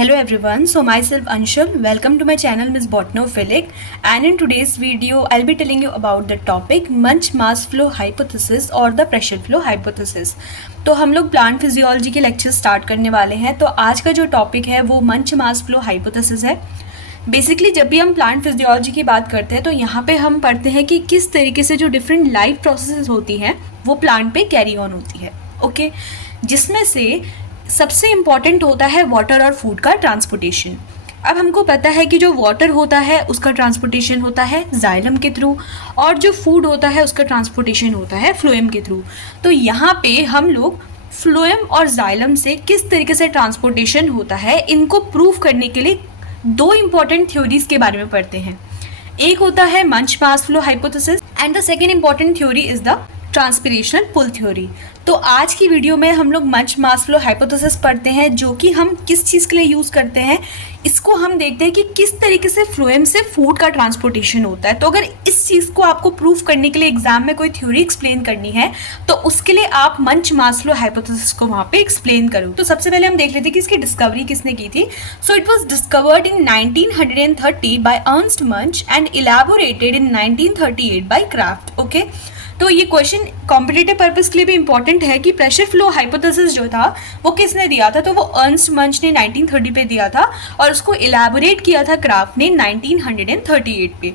Hello everyone, so myself Anshul, welcome to my channel Ms. Botanophilic, and in today's video I'll be telling you about the topic Munch mass flow hypothesis or the pressure flow hypothesis। तो हम लोग plant physiology के lecture start करने वाले हैं। तो आज का जो टॉपिक है वो मंच मास फ्लो हाइपोथेसिस है। बेसिकली जब भी हम प्लांट फिजियोलॉजी की बात करते हैं तो यहाँ पे हम पढ़ते हैं कि किस तरीके से जो डिफरेंट लाइफ प्रोसेसेस होती हैं वो प्लांट पे कैरी ऑन होती है। ओके, जिसमें से सबसे इम्पॉर्टेंट होता है वाटर और फूड का ट्रांसपोर्टेशन। अब हमको पता है कि जो वाटर होता है उसका ट्रांसपोर्टेशन होता है जाइलम के थ्रू, और जो फूड होता है उसका ट्रांसपोर्टेशन होता है फ्लोएम के थ्रू। तो यहाँ पे हम लोग फ्लोएम और जाइलम से किस तरीके से ट्रांसपोर्टेशन होता है इनको प्रूव करने के लिए दो इम्पॉर्टेंट थ्योरीज के बारे में पढ़ते हैं। एक होता है Munch mass flow hypothesis and the second important theory is the transpirational pull theory. तो आज की वीडियो में हम लोग मंच मास फ्लो हाइपोथेसिस पढ़ते हैं, जो कि हम किस चीज़ के लिए यूज़ करते हैं। इसको हम देखते हैं कि किस तरीके से फ्लोएम से फूड का ट्रांसपोर्टेशन होता है। तो अगर इस चीज़ को आपको प्रूफ करने के लिए एग्जाम में कोई थ्योरी एक्सप्लेन करनी है तो उसके लिए आप मंच मास फ्लो हाइपोथेसिस को वहाँ पे एक्सप्लेन करो। तो सबसे पहले हम देख लेते हैं कि इसकी डिस्कवरी किसने की थी। So it was discovered in 1930 by Ernst Munch and elaborated in 1938 by Craft. Okay, तो ये क्वेश्चन कॉम्पिटिटिव पर्पस के लिए भी इंपॉर्टेंट है कि प्रेशर फ्लो हाइपोथेसिस जो था वो किसने दिया था। तो वो अर्नस्ट मंच ने 1930 पे दिया था और उसको इलैबोरेट किया था क्राफ्ट ने 1938 पे।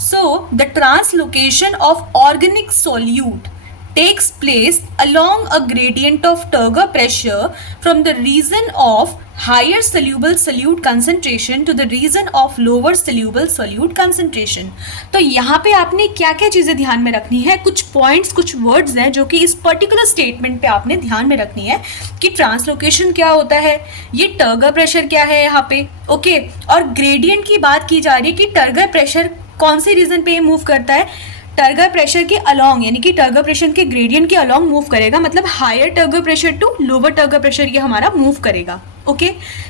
So the translocation of organic solute takes place along a gradient of turgor pressure from the region of higher soluble solute concentration to the region of lower soluble solute concentration। तो यहाँ पे आपने क्या क्या चीज़ें ध्यान में रखनी है, कुछ पॉइंट्स कुछ वर्ड्स हैं जो कि इस पर्टिकुलर स्टेटमेंट पे आपने ध्यान में रखनी है कि ट्रांसलोकेशन क्या होता है, ये टर्गर प्रेशर क्या है यहाँ पे। ओके, और ग्रेडियंट की बात की जा रही है कि टर्गर प्रेशर कौन से रीजन पे मूव करता है। टर्गर प्रेशर के अलोंग, यानी कि टर्गर प्रेशर के ग्रेडियंट के अलोंग मूव करेगा, मतलब higher turgor pressure to lower turgor pressure ये हमारा मूव करेगा। ओके,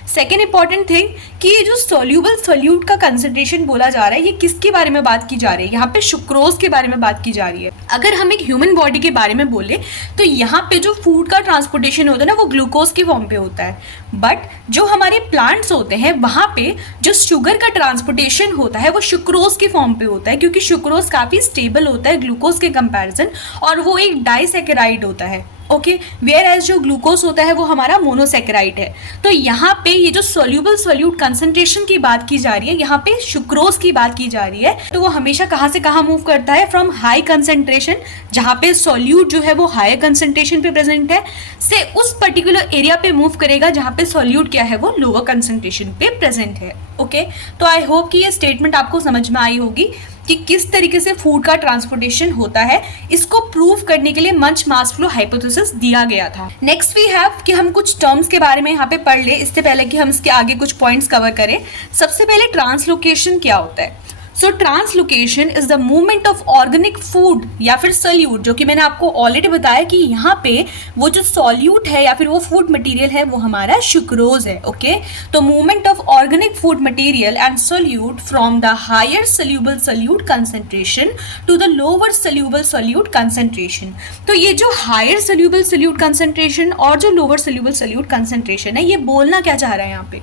सेकेंड इंपॉर्टेंट थिंग कि ये जो सोल्यूबल सोल्यूट का कंसंट्रेशन बोला जा रहा है ये किसके बारे में बात की जा रही है। यहाँ पे सुक्रोज के बारे में बात की जा रही है। अगर हम एक ह्यूमन बॉडी के बारे में बोले तो यहाँ पे जो फूड का ट्रांसपोर्टेशन होता है ना वो ग्लूकोज के फॉर्म पे होता है, बट जो हमारे प्लांट्स होते हैं वहाँ पे जो शुगर का ट्रांसपोर्टेशन होता है वो सुक्रोज के फॉर्म पे होता है, क्योंकि सुक्रोज काफ़ी स्टेबल होता है ग्लूकोज के कंपैरिजन और वो एक डाइसैकेराइड होता है। ओके, वेयर एज जो ग्लूकोज होता है वो हमारा मोनोसैकेराइड है। तो यहाँ पे ये जो सोल्यूबल सोल्यूट कंसंट्रेशन की बात की जा रही है, यहाँ पे सुक्रोज की बात की जा रही है, तो वो हमेशा कहाँ से कहाँ मूव करता है, फ्रॉम हाई कंसंट्रेशन जहाँ पे सोल्यूट जो है वो हायर कंसंट्रेशन पे प्रेजेंट है, से उस पर्टिकुलर एरिया पे मूव करेगा जहाँ पे सोल्यूट क्या है वो लोअर कंसंट्रेशन पे प्रेजेंट है। ओके, तो आई होप कि ये स्टेटमेंट आपको समझ में आई होगी कि किस तरीके से फूड का ट्रांसपोर्टेशन होता है। इसको प्रूव करने के लिए मंच मास फ्लो हाइपोथेसिस दिया गया था। नेक्स्ट वी हैव कि हम कुछ टर्म्स के बारे में यहाँ पे पढ़ ले, इससे पहले कि हम इसके आगे कुछ पॉइंट्स कवर करें। सबसे पहले ट्रांसलोकेशन क्या होता है। So translocation is the movement of organic food या फिर सोल्यूट, जो कि मैंने आपको ऑलरेडी बताया कि यहाँ पे वो जो सोल्यूट है या फिर वो फूड मटेरियल है वो हमारा सुक्रोज है। ओके, तो movement of organic food material and solute from the higher soluble solute concentration to the lower soluble solute concentration. तो ये जो हायर सोल्यूबल सोल्यूट कंसंट्रेशन और जो लोअर सोल्यूबल सोल्यूट कंसंट्रेशन है ये बोलना क्या चाह रहा है यहाँ पे।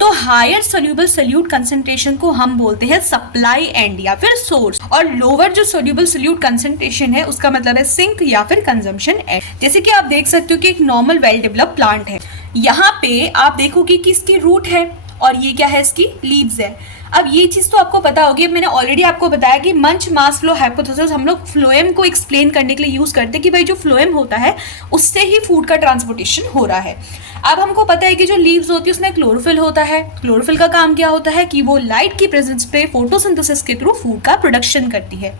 तो हायर सोल्यूबल सोल्यूट कंसंट्रेशन को हम बोलते हैं सप्लाई एंड या फिर सोर्स, और लोअर जो सोल्यूबल सोल्यूट कंसंट्रेशन है उसका मतलब है सिंक या फिर कंजम्पशन एंड। जैसे कि आप देख सकते हो कि एक नॉर्मल वेल डेवलप प्लांट है, यहाँ पे आप देखोगे कि इसकी रूट है और ये क्या है, इसकी लीव्स है। अब ये चीज़ तो आपको पता होगी, मैंने ऑलरेडी आपको बताया कि मंच मास फ्लो हाइपोथेसिस हम लोग फ्लोएम को एक्सप्लेन करने के लिए यूज़ करते हैं कि भाई जो फ्लोएम होता है उससे ही फूड का ट्रांसपोर्टेशन हो रहा है। अब हमको पता है कि जो लीव्स होती है उसमें क्लोरोफिल होता है। क्लोरोफिल का काम क्या होता है कि वो लाइट की प्रेजेंस पे फोटोसिंथेसिस के थ्रू फूड का प्रोडक्शन करती है।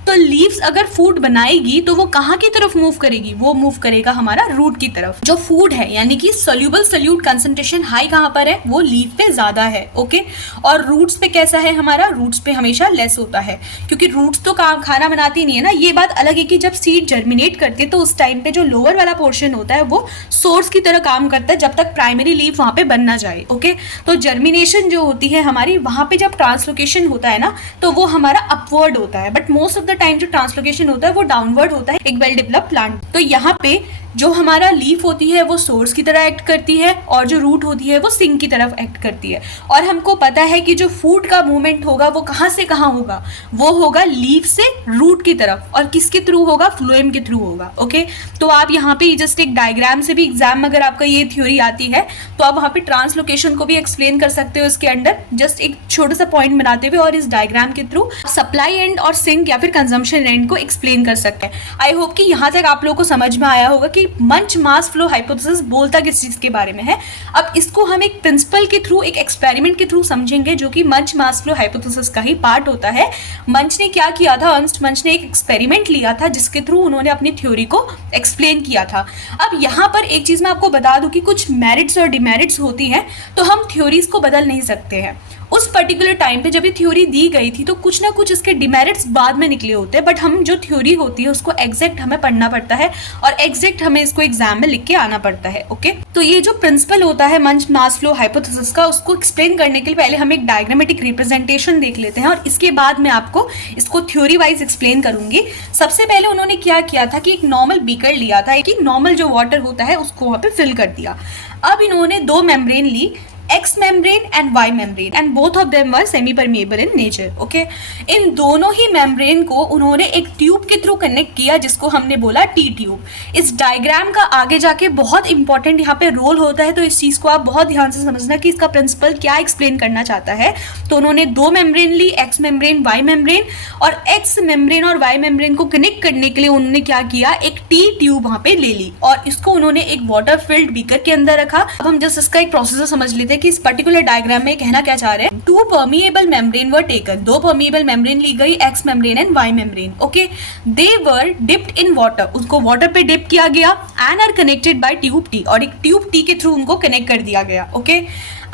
तो लीव्स अगर फूड बनाएगी तो वो कहाँ की तरफ मूव करेगी, वो मूव करेगा हमारा रूट की तरफ। जो फूड है यानी कि सोल्यूबल सोल्यूट कंसंट्रेशन हाई कहाँ पर है, वो लीव पे ज्यादा है। ओके, और रूट्स पे कैसा है हमारा, रूट्स पे हमेशा लेस होता है, क्योंकि रूट्स तो काम खाना बनाती नहीं है ना। ये बात अलग है कि जब सीड जर्मिनेट करती है तो उस टाइम पे जो लोअर वाला पोर्शन होता है वो सोर्स की तरह काम करता है जब तक प्राइमरी लीव वहाँ पे बन ना जाए। ओके, तो जर्मिनेशन जो होती है हमारी, वहाँ पे जब ट्रांसलोकेशन होता है ना तो वो हमारा अपवर्ड होता है, बट मोस्ट ऑफ टाइम जो ट्रांसलोकेशन होता है वो डाउनवर्ड होता है एक वेल डेवलप प्लांट। तो यहाँ पे जो हमारा लीफ होती है वो सोर्स की तरह एक्ट करती है और जो रूट होती है वो सिंक की तरफ एक्ट करती है। और हमको पता है कि जो फूड का मूवमेंट होगा वो कहाँ से कहाँ होगा, वो होगा लीफ से रूट की तरफ, और किसके थ्रू होगा, फ्लोएम के थ्रू होगा। ओके, तो आप यहाँ पे जस्ट एक डायग्राम से भी एग्जाम में अगर आपका ये थ्योरी आती है तो आप वहाँ पे ट्रांसलोकेशन को भी एक्सप्लेन कर सकते हो इसके अंदर, जस्ट एक छोटा सा पॉइंट बनाते हुए, और इस डायग्राम के थ्रू सप्लाई एंड और सिंक या फिर कंजम्पशन एंड को एक्सप्लेन कर सकते हैं। आई होप कि यहाँ तक आप लोगों को समझ में आया होगा कि मंच मास फ्लो हाइपोथेसिस बोलता किस चीज के बारे में है। अब इसको हम एक प्रिंसिपल के थ्रू, एक एक्सपेरिमेंट के थ्रू समझेंगे जो कि मंच मास फ्लो हाइपोथेसिस का ही पार्ट होता है। मंच ने क्या किया था, अर्नस्ट मंच ने एक एक्सपेरिमेंट लिया था जिसके थ्रू उन्होंने अपनी थ्योरी को एक्सप्लेन किया था। अब यहाँ पर एक चीज मैं आपको बता दूं कि कुछ मेरिट्स और डिमेरिट्स होती हैं, तो हम थ्योरीज को बदल नहीं सकते हैं। उस पर्टिकुलर टाइम पे जब ये थ्योरी दी गई थी तो कुछ ना कुछ इसके डिमेरिट्स बाद में निकले होते हैं, बट हम जो थ्योरी होती है उसको एग्जैक्ट हमें पढ़ना पड़ता है और एग्जैक्ट हमें इसको एग्जाम में लिख के आना पड़ता है। ओके, तो ये जो प्रिंसिपल होता है मंच मास फ्लो हाइपोथेसिस का, उसको एक्सप्लेन करने के लिए पहले हम एक डायग्रामेटिक रिप्रेजेंटेशन देख लेते हैं और इसके बाद मैं आपको इसको थ्योरी वाइज एक्सप्लेन करूंगी। सबसे पहले उन्होंने क्या किया था कि एक नॉर्मल बीकर लिया था, एक नॉर्मल जो वाटर होता है उसको वहाँ पे फिल कर दिया। अब इन्होंने दो मेम्ब्रेन ली, X membrane and Y membrane, and both of them were semi permeable in nature. Okay, इन दोनों ही मेम्ब्रेन को उन्होंने एक ट्यूब के थ्रू कनेक्ट किया जिसको हमने बोला टी ट्यूब। इस डायग्राम का आगे जाके बहुत इंपॉर्टेंट यहाँ पे रोल होता है, तो इस चीज़ को आप बहुत ध्यान से समझना कि इसका प्रिंसिपल क्या एक्सप्लेन करना चाहता है। तो उन्होंने दो मेम्ब्रेन ली, X मेम्ब्रेन, Y मेम्ब्रेन, और X मेम्ब्रेन और Y मेम्ब्रेन को कनेक्ट करने के लिए उन्होंने क्या किया, एक टी ट्यूब वहाँ पे ले ली और इसको उन्होंने एक वाटर फिल्ड बीकर के अंदर रखा। अब हम जस्ट इसका एक प्रोसेसर समझ लेते हैं कि इस पर्टिकुलर डायग्राम में कहना क्या चाह रहे हैं। Two permeable membrane were taken, दो परमिएबल मेम्ब्रेन ली गई, X membrane and Y membrane. Okay, they were dipped in water, उसको वाटर पे डिप किया गया, and are connected by tube T, और एक ट्यूब टी के थ्रू उनको कनेक्ट कर दिया गया। ओके,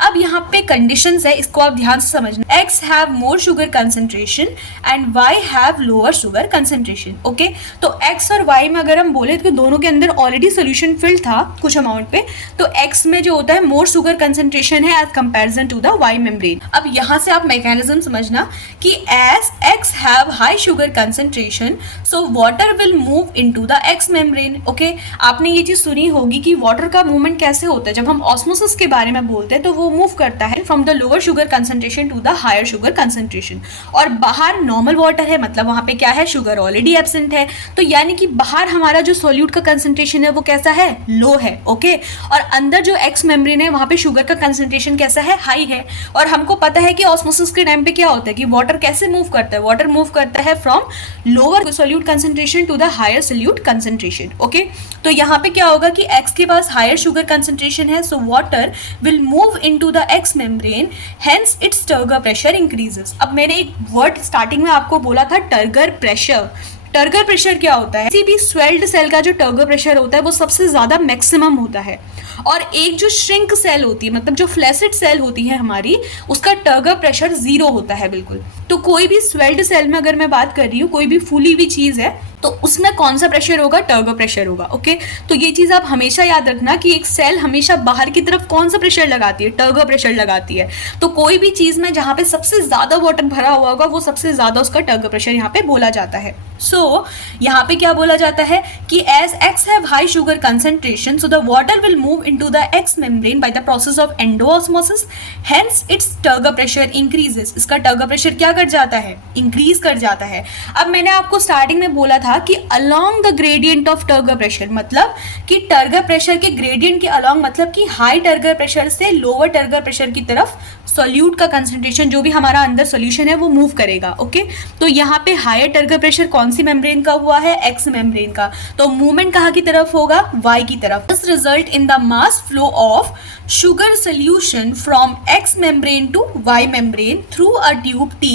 अब यहाँ पे कंडीशंस है, इसको आप ध्यान से समझना। X have more sugar concentration and why have lower sugar concentration. Okay, तो एक्स और वाई में अगर हम बोले तो दोनों के अंदर ऑलरेडी सोल्यूशन फिल्ड था कुछ अमाउंट पे, तो एक्स में जो होता है मोर शुगर कंसेंट्रेशन है as comparison to the Y membrane. अब यहाँ से आप मैकेनिज्म समझना कि as X have high sugar concentration so water will move into the X membrane. Okay, आपने ये चीज सुनी होगी कि वाटर का मूवमेंट कैसे होता है। जब हम ऑस्मोसिस के बारे में बोलते हैं तो वो मूव करता है from the lower sugar concentration to the higher sugar concentration, और बाहर नॉर्मल वाटर है, मतलब वहां पे क्या है, शुगर ऑलरेडी एब्सेंट है, तो यानी कि बाहर हमारा जो सोल्यूट का कंसेंट्रेशन है वो कैसा है, लो है। ओके, और अंदर जो एक्स मेम्ब्रेन है वहां पे शुगर का कंसेंट्रेशन कैसा है, हाई है। और हमको पता है कि ऑस्मोसिस के टाइम पे क्या होता है कि वाटर कैसे मूव करता है, वाटर मूव करता है from lower solute concentration to the higher solute concentration. Okay, तो यहाँ पे क्या होगा कि एक्स के पास हायर शुगर कंसेंट्रेशन है, सो water will move into the X membrane, hence its turgor pressure increases. अब मैंने एक वर्ड स्टार्टिंग में आपको बोला था, टर्गर प्रेशर। टर्गर प्रेशर क्या होता है, किसी भी स्वेल्ड सेल का जो टर्गर प्रेशर होता है वो सबसे ज्यादा मैक्सिमम होता है, और एक जो श्रिंक सेल होती है, मतलब जो फ्लैसिड सेल होती है हमारी, उसका टर्गर प्रेशर 0 होता है बिल्कुल। तो कोई भी स्वेल्ड सेल में अगर मैं बात कर रही हूँ, कोई भी फूली हुई चीज है तो उसमें कौन सा प्रेशर होगा, टर्गर प्रेशर होगा। ओके, तो ये चीज आप हमेशा याद रखना कि एक सेल हमेशा बाहर की तरफ कौन सा प्रेशर लगाती है, टर्गर प्रेशर लगाती है। तो कोई भी चीज में जहां पे सबसे ज्यादा वाटर भरा हुआ होगा वो सबसे ज्यादा उसका टर्गर प्रेशर यहाँ पे बोला जाता है। सो यहाँ पे क्या बोला जाता है कि as X have high sugar concentration so the water will move into the X membrane by the process of endosmosis, hence its turgor pressure increases. इसका टर्गर प्रेशर क्या कर जाता है, इंक्रीज कर जाता है। अब मैंने आपको स्टार्टिंग में बोला था कि along the gradient of turgor pressure, मतलब कि टर्गर प्रेशर के ग्रेडियंट के अलोंग, मतलब कि हाई टर्गर प्रेशर से लोअर टर्गर प्रेशर की तरफ सॉल्यूट का कंसंट्रेशन, जो भी हमारा अंदर सॉल्यूशन है वो मूव करेगा। ओके, तो यहाँ पे हायर टर्गर प्रेशर कौन सी मेम्ब्रेन का हुआ है, एक्स मेम्ब्रेन का, तो मूवमेंट कहाँ की तरफ होगा, वाई की तरफ। This result in the mass flow of sugar solution from X membrane to Y membrane through a tube T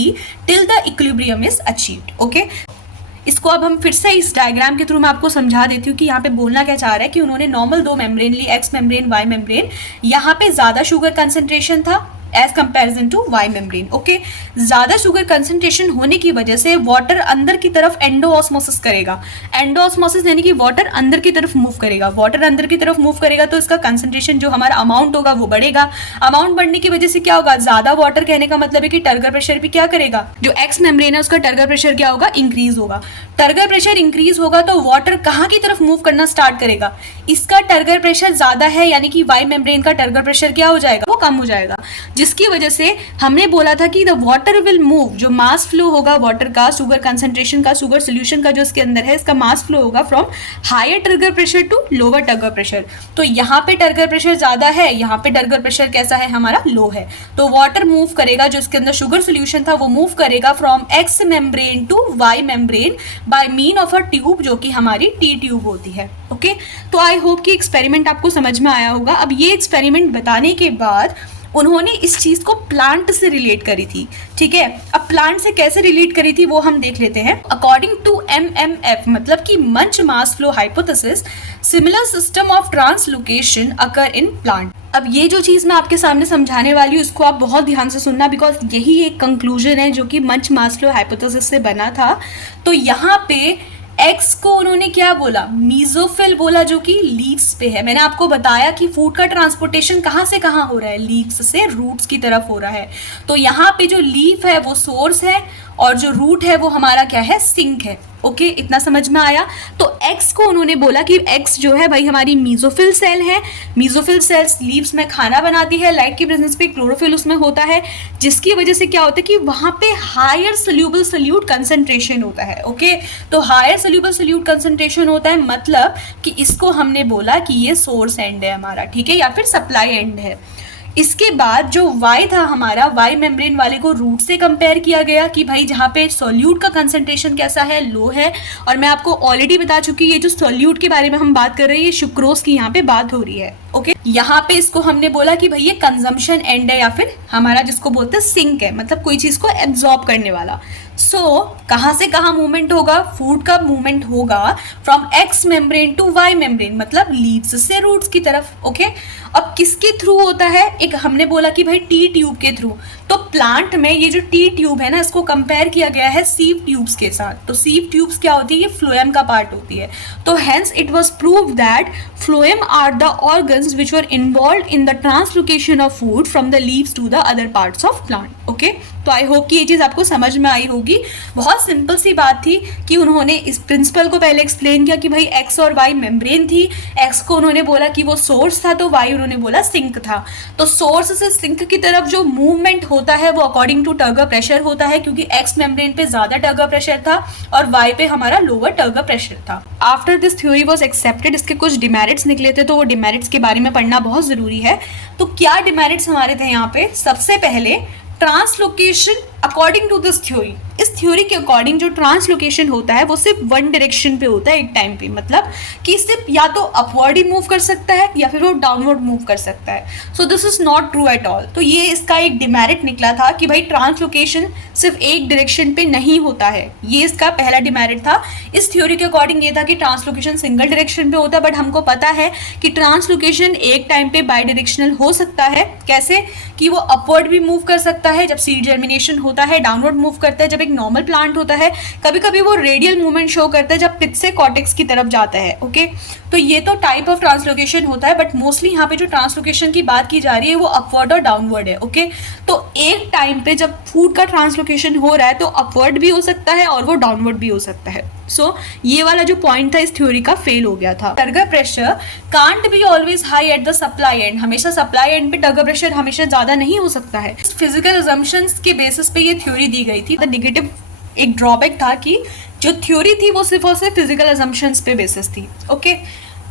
till the equilibrium is achieved. Okay? इसको अब हम फिर से इस डायग्राम के थ्रू मैं आपको समझा देती हूँ कि यहाँ पे बोलना क्या चाह रहा है कि उन्होंने नॉर्मल दो मेम्ब्रेन ली, एक्स मेम्ब्रेन, वाई मेम्ब्रेन। यहाँ पे ज़्यादा शुगर कंसेंट्रेशन था as comparison to Y membrane. Okay, ज्यादा शुगर कंसंट्रेशन होने की वजह से वाटर अंदर की तरफ एंडोऑस्मोसिस करेगा। एंडोऑस्मोसिस यानी कि वाटर अंदर की तरफ मूव करेगा। वाटर अंदर की तरफ मूव करेगा तो इसका कंसंट्रेशन जो हमारा अमाउंट होगा वो बढ़ेगा। अमाउंट बढ़ने की वजह से क्या होगा, ज्यादा वाटर कहने का मतलब है कि टर्गर प्रेशर भी क्या करेगा, जो एक्स मेम्ब्रेन है उसका टर्गर प्रेशर क्या होगा, इंक्रीज होगा। टर्गर प्रेशर इंक्रीज होगा तो वाटर कहाँ की तरफ मूव करना स्टार्ट करेगा, इसका टर्गर प्रेशर ज्यादा है यानी कि वाई मेम्ब्रेन का टर्गर प्रेशर क्या हो जाएगा, वो कम हो जाएगा, जिसकी वजह से हमने बोला था कि द वाटर विल मूव, जो मास फ्लो होगा वाटर का, शुगर कंसंट्रेशन का, शुगर सोल्यूशन का जो इसके अंदर है, इसका मास फ्लो होगा from higher turgor pressure to lower turgor pressure. तो यहाँ पे टर्गर प्रेशर ज्यादा है, यहाँ पे टर्गर प्रेशर कैसा है हमारा, लो है। तो वाटर मूव करेगा, जो इसके अंदर शुगर सोल्यूशन था वो मूव करेगा from X membrane to Y membrane by mean of a tube, जो कि हमारी टी ट्यूब होती है। ओके, तो आई होप कि एक्सपेरिमेंट आपको समझ में आया होगा। अब ये एक्सपेरिमेंट बताने के बाद उन्होंने इस चीज को प्लांट से रिलेट करी थी। ठीक है, अब प्लांट से कैसे रिलेट करी थी वो हम देख लेते हैं। अकॉर्डिंग टू MMF मतलब कि मंच mass flow hypothesis, similar system of translocation occur in plant. अब ये जो चीज मैं आपके सामने समझाने वाली हूँ इसको आप बहुत ध्यान से सुनना, बिकॉज यही एक कंक्लूजन है जो कि मंच मास फ्लो हाइपोथेसिस से बना था। तो यहाँ पे एक्स को उन्होंने क्या बोला, मीजोफिल बोला, जो कि लीव्स पे है। मैंने आपको बताया कि फूड का ट्रांसपोर्टेशन कहाँ से कहाँ हो रहा है, लीव्स से रूट्स की तरफ हो रहा है। तो यहाँ पे जो लीफ है वो सोर्स है और जो रूट है वो हमारा क्या है, सिंक है। ओके, इतना समझ में आया। तो एक्स को उन्होंने बोला कि एक्स जो है भाई हमारी मीजोफिल सेल है। मीजोफिल सेल्स लीव्स में खाना बनाती है, लाइट की प्रेजेंस पे क्लोरोफिल उसमें होता है, जिसकी वजह से क्या होता है कि वहां पे हायर सोल्यूबल सोल्यूट कंसंट्रेशन होता है। ओके, तो हायर सोल्यूबल सोल्यूट कंसंट्रेशन होता है, मतलब कि इसको हमने बोला कि ये सोर्स एंड है हमारा, ठीक है, या फिर सप्लाई एंड है। इसके बाद जो वाई था हमारा, वाई मेम्ब्रेन वाले को रूट से कंपेयर किया गया कि भाई जहाँ पे सोल्यूट का कंसंट्रेशन कैसा है, लो है। और मैं आपको ऑलरेडी बता चुकी ये जो सोल्यूट के बारे में हम बात कर रहे हैं, ये सुक्रोज की यहाँ पे बात हो रही है। ओके, यहाँ पे इसको हमने बोला कि भाई ये कंजम्पशन एंड है या फिर हमारा जिसको बोलते हैं सिंक है, मतलब कोई चीज को एब्जॉर्ब करने वाला। कहाँ से कहाँ मूवमेंट होगा, फूड का मूवमेंट होगा from X membrane to Y membrane, मतलब लीव्स से रूट्स की तरफ। ओके, अब किसके थ्रू होता है, एक हमने बोला कि भाई टी ट्यूब के थ्रू। तो प्लांट में ये जो टी ट्यूब है ना, इसको कंपेयर किया गया है सीव ट्यूब्स के साथ। तो सीव ट्यूब्स क्या होती है, ये फ्लोएम का पार्ट होती है। तो hence it was proved that phloem are the organs which were involved in the translocation of food from the leaves to the other parts of plant. Okay, तो I hope कि ये चीज आपको समझ में आई होगी। बहुत सिंपल सी बात थी कि उन्होंने इस प्रिंसिपल को पहले एक्सप्लेन किया कि भाई एक्स और वाई मेम्ब्रेन थी। एक्स को उन्होंने बोला कि वो सोर्स था, तो वाई उन्होंने बोला सिंक था। तो सोर्स से सिंक की तरफ जो मूवमेंट होता है वो अकॉर्डिंग टू टर्गर प्रेशर होता है, क्योंकि एक्स मेम्ब्रेन पे ज्यादा टर्गर प्रेशर था और वाई पे हमारा लोअर टर्गर प्रेशर था। After this theory was accepted, इसके कुछ डिमेरिट्स निकले थे, तो वो डिमेरिट्स के बारे में पढ़ना बहुत जरूरी है। तो क्या डिमेरिट्स हमारे थे यहाँ पे, सबसे पहले translocation according to this theory. इस थ्योरी के अकॉर्डिंग जो ट्रांसलोकेशन होता है वो सिर्फ वन डायरेक्शन पे होता है एक टाइम पे, मतलब कि सिर्फ या तो अपवर्ड ही मूव कर सकता है या फिर वो डाउनवर्ड मूव कर सकता है। So this is not true at all. तो ये इसका एक डिमेरिट निकला था कि भाई ट्रांसलोकेशन सिर्फ एक डायरेक्शन पे नहीं होता है, ये इसका पहला डिमेरिट था। इस थ्योरी के अकॉर्डिंग ये था कि ट्रांसलोकेशन सिंगल डायरेक्शन पे होता है, बट हमको पता है कि ट्रांसलोकेशन एक टाइम पे बाई डायरेक्शनल हो सकता है। कैसे, कि वो अपवर्ड भी मूव कर सकता है जब सीड जर्मिनेशन होता है, डाउनवर्ड मूव करता है जब एक नॉर्मल प्लांट होता है, कभी कभी वो रेडियल मूवमेंट शो करता है जब पिच से कॉर्टेक्स की तरफ जाता है। ओके, तो ये तो टाइप ऑफ ट्रांसलोकेशन होता है, बट मोस्टली यहाँ पे जो ट्रांसलोकेशन की बात की जा रही है वो अपवर्ड और डाउनवर्ड है। ओके, तो एक टाइम पे जब फूड का ट्रांसलोकेशन हो रहा है तो अपवर्ड भी हो सकता है और वो डाउनवर्ड भी हो सकता है। सो ये वाला जो पॉइंट था इस थ्योरी का फेल हो गया था। Turgor pressure can't be always high at the supply and, हमेशा सप्लाई एंड पे टर्गर प्रेशर हमेशा ज्यादा नहीं हो सकता है। फिजिकल अजम्पशंस के बेसिस पे ये थ्योरी दी गई थी। द नेगेटिव एक ड्रॉबैक था कि जो थ्योरी थी वो सिर्फ और सिर्फ फिजिकल अजम्पशंस पे बेसिस थी। Okay,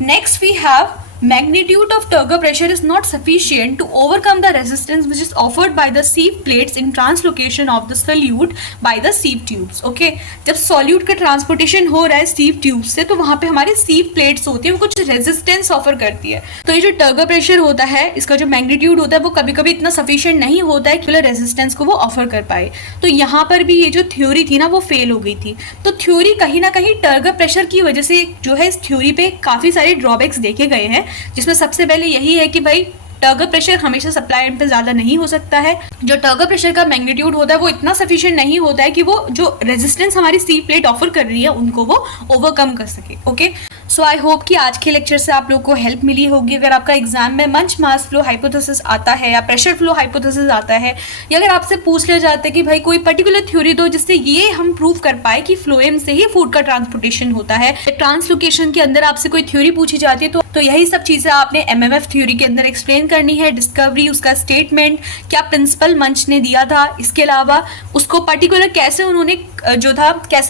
next we have magnitude of turgor pressure is not sufficient to overcome the resistance which is offered by the sieve plates in translocation of the solute by the sieve tubes. Okay, जब solute का transportation हो रहा है sieve tubes से, तो वहाँ पे हमारे sieve plates होती है, वो कुछ resistance offer करती है। तो ये जो turgor pressure होता है, इसका जो magnitude होता है वो कभी कभी इतना sufficient नहीं होता है कि resistance को वो offer कर पाए। तो यहाँ पर भी ये जो थ्योरी थी ना वो फेल हो गई थी। तो थ्योरी कहीं ना कहीं टर्गर प्रेशर की वजह से जो है इस थ्योरी पे काफी सारे ड्रॉबैक्स देखे गए हैं, जिसमें सबसे पहले यही है कि भाई टर्गर प्रेशर हमेशा सप्लाई एंड पे ज़्यादा नहीं हो सकता है। जो टर्गर प्रेशर का मैग्नीट्यूड होता है वो इतना सफिशिएंट नहीं होता है कि वो जो रेजिस्टेंस हमारी सी प्लेट ऑफर कर रही है उनको वो ओवरकम कर सके। ओके, सो आई होप कि आज के लेक्चर से आप लोग को हेल्प मिली होगी। अगर आपका एग्जाम में मंच मास फ्लो हाइपोथेसिस आता है या प्रेशर फ्लो हाइपोथेसिस आता है, या अगर आपसे पूछ लिया जाता है कि भाई कोई पर्टिकुलर थ्योरी दो जिससे ये हम प्रूव कर पाए कि फ्लोएम से ही फूड का ट्रांसपोर्टेशन होता है, ट्रांसलोकेशन के अंदर आपसे कोई थ्योरी पूछी जाती है तो यही सब चीज़ें आपने एमएमएफ थ्योरी के अंदर एक्सप्लेन करनी है। डिस्कवरी, उसका स्टेटमेंट, क्या प्रिंसिपल मंच ने दिया था, इसके अलावा उसको पर्टिकुलर कैसे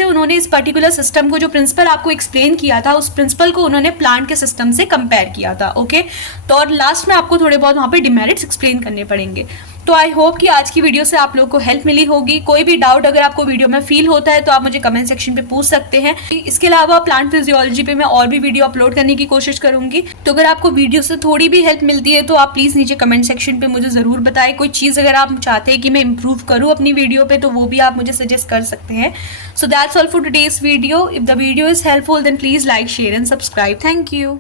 उन्होंने इस पर्टिकुलर सिस्टम को जो प्रिंसिपल आपको एक्सप्लेन किया था उस प्रिंसिपल को उन्होंने प्लांट के सिस्टम से कंपेयर किया था। ओके, तो और लास्ट में आपको थोड़े बहुत वहाँ पे डिमेरिट्स एक्सप्लेन करने पड़ेंगे। तो आई होप कि आज की वीडियो से आप लोग को हेल्प मिली होगी। कोई भी डाउट अगर आपको वीडियो में फील होता है तो आप मुझे कमेंट सेक्शन पे पूछ सकते हैं। इसके अलावा प्लांट फिजियोलॉजी पे मैं और भी वीडियो अपलोड करने की कोशिश करूंगी। तो अगर आपको वीडियो से थोड़ी भी हेल्प मिलती है तो आप प्लीज़ नीचे कमेंट सेक्शन पे मुझे ज़रूर बताएं। कोई चीज़ अगर आप चाहते हैं कि मैं इंप्रूव करूँ अपनी वीडियो पे तो वो भी आप मुझे सजेस्ट कर सकते हैं। So that's all for today's video. If the video is helpful then please like, share and subscribe. Thank you.